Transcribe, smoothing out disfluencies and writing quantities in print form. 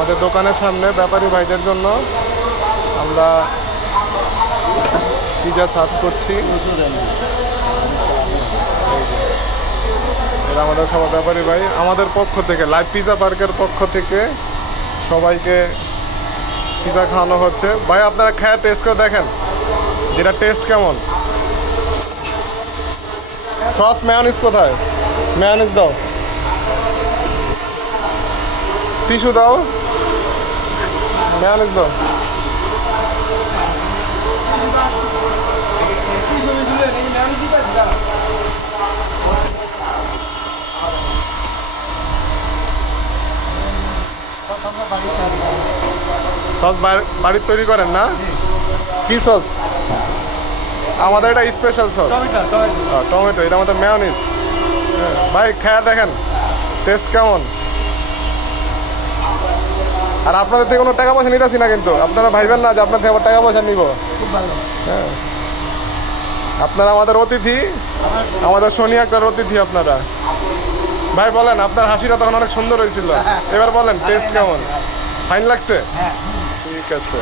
আমাদের দোকানের সামনে ব্যাপারী ভাইদের জন্য আমরা পিজা সার্ভ করছি। এটা আমাদের সবার ব্যাপারী ভাই, আমাদের পক্ষ থেকে লাইভ পিজা পার্কের পক্ষ থেকে সবাইকে পিজা খাওয়ানো হচ্ছে। ভাই আপনারা খেয়ে টেস্ট করে দেখেন যেটা টেস্ট কেমন। সস মেয়োনিজ কোথায়? মেয়োনিজ দাও, টিস্যু দাও, মেয়োনিজ দাও। সস বাড়ির তৈরি করেন না? কি সস? আমাদের এটা স্পেশাল সস টমেটো, এটা আমাদের মেয়োনিজ। ভাই খেয়ে দেখেন টেস্ট কেমন। আর আপনাদের থেকে কোনো টাকা পয়সা নিতেছি না, কিন্তু আপনারা ভাইবেন না যে আপনার থেকে আবার টাকা পয়সা নিব। হ্যাঁ, আপনারা আমাদের অতিথি, আমাদের শনি একটার অতিথি আপনারা। ভাই বলেন, আপনার হাসিটা তখন অনেক সুন্দর হয়েছিল, এবার বলেন টেস্ট কেমন? ফাইন লাগছে? ঠিক আছে।